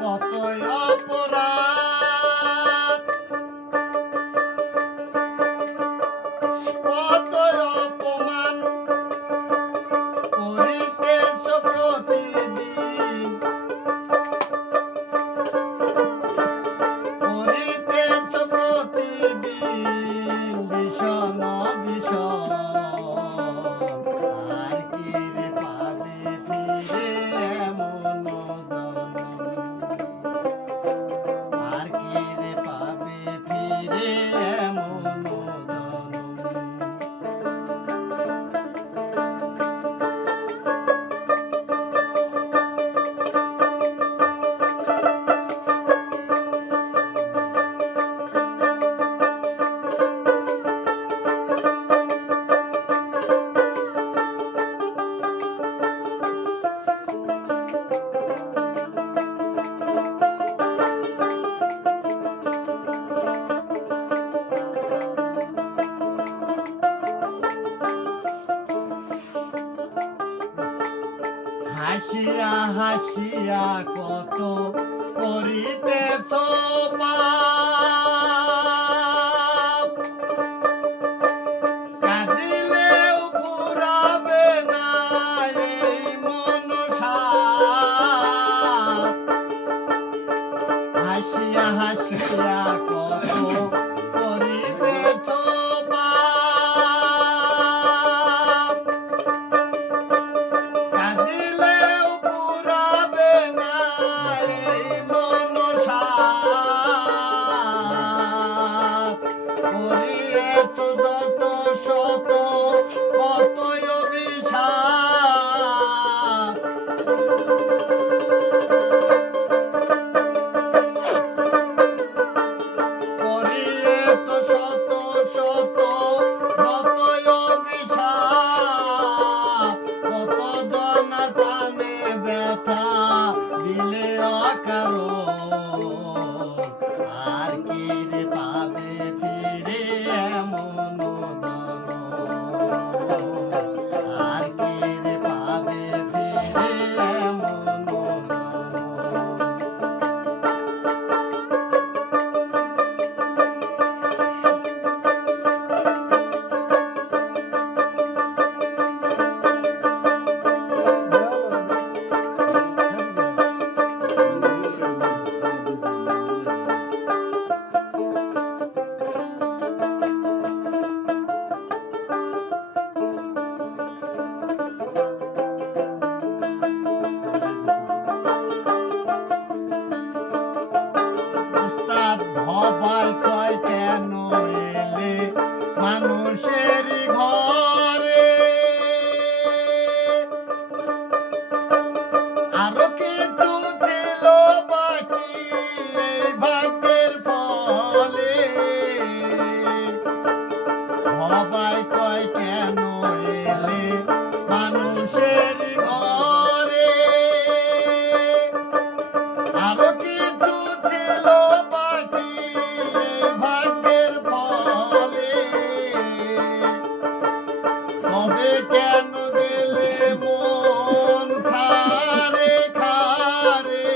কতই অপরাধ, কতই অপমান করিতেছ প্রতিদিন, করিতেছ প্রতিদিন ভীষণ ভীষণ। আর কি রে পাবে ফিরে এমন জনম, আর কি রে পাবে ফিরে এমন জনম। হাসিয়া হাসিয়া কত করিতেছ পাপ, কাঁদিলেও ফুরাবে না এই মনসাপ। হাসিয়া হাসিয়া কত করিতেছ পাপ, কাঁদিলেও ফুরাবে না এই মনসাপ। করিয়েছ যত শত কতই অভিশাপ, করিয়েছ শত শত যতই অভিশাপ। কত জনার প্রাণে ব্যথা দিলে অকারণ, আর কি রে পাবে ফিরে এমন জনম, আর কি রে পাবে ফিরে এমন জনম। উস্তাদ ভবাই কয় কেন এলে মানুষের ঘরে, আরো কিছু ছিল বাকি এই ভাগ্যের ফলে। ভবাই কয় কেন এলে মানুষের ঘরে, আরো কিছু ছিল বাকি ভাগ্যের ফলে। তবে কেন গেলে মন খারে খারে,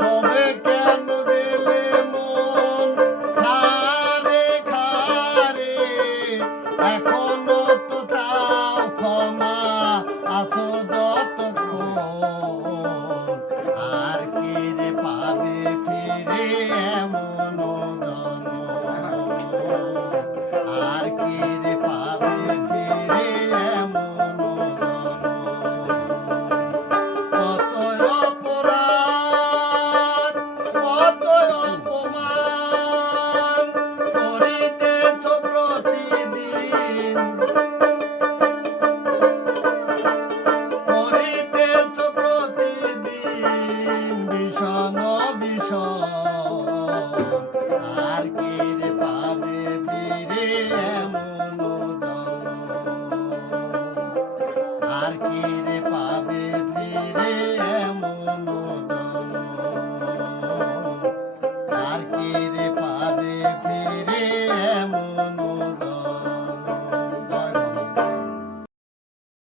তবে কেন গেলে মন খারে খারে। এখনো তো তাও ক্ষমা আছো যতক্ষণ, আর কি রে পাবে ফিরে এমন জনম, আর কি রে পাবে ফিরে এমন জনম। কতই অপরাধ, কতই অপমান করিতেছ প্রতিদিন, করিতেছ প্রতিদিন ভীষণ ভীষণ। আর কি রে